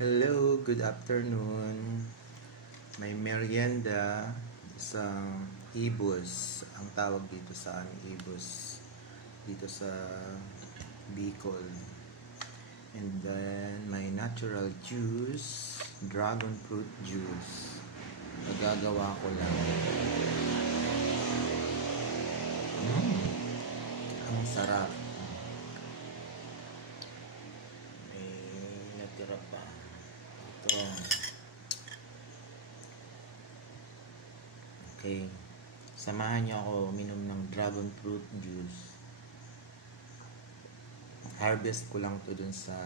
Hello, good afternoon. May merienda sa Ibus. Ang tawag dito sa aming Ibus. Dito sa Bicol. And then, may natural juice, dragon fruit juice. Nagagawa ko lang. Ang sarap. May natira pa. Ito. Okay. Samahan niyo ako uminom ng dragon fruit juice. Harvest ko lang to dun sa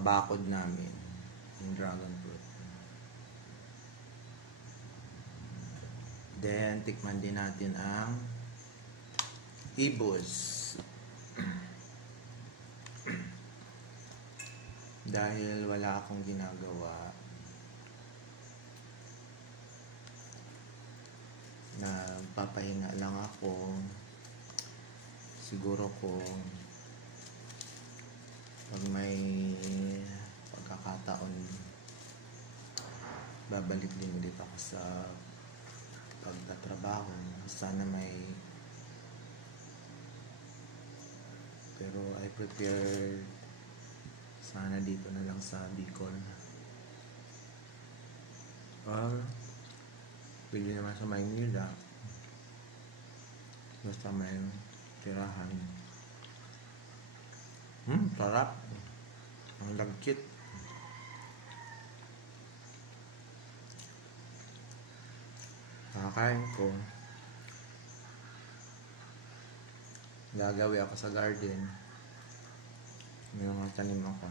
bakod namin. Yung dragon fruit. Then, tikman din natin ang Ibus. Dahil wala akong ginagawa na papahinga lang ako, siguro ko pag may pagkakataon babalik din ulit ako sa pagtatrabaho. Sana pero I prepared sana dito na lang sa Bicol or pwede naman sa Maynila basta may tirahan. Sarap ang lagkit. Kakain ko, gagawi ako sa garden. May mga tanim ako.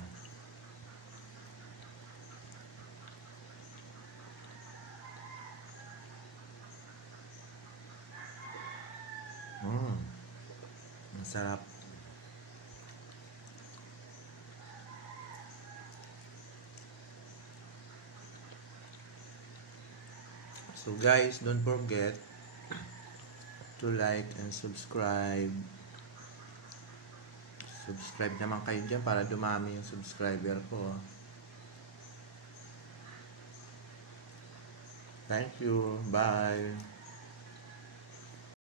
Ang sarap. So guys, don't forget to like and subscribe. Subscribe naman kayo dyan para dumami yung subscriber ko. Thank you. Bye.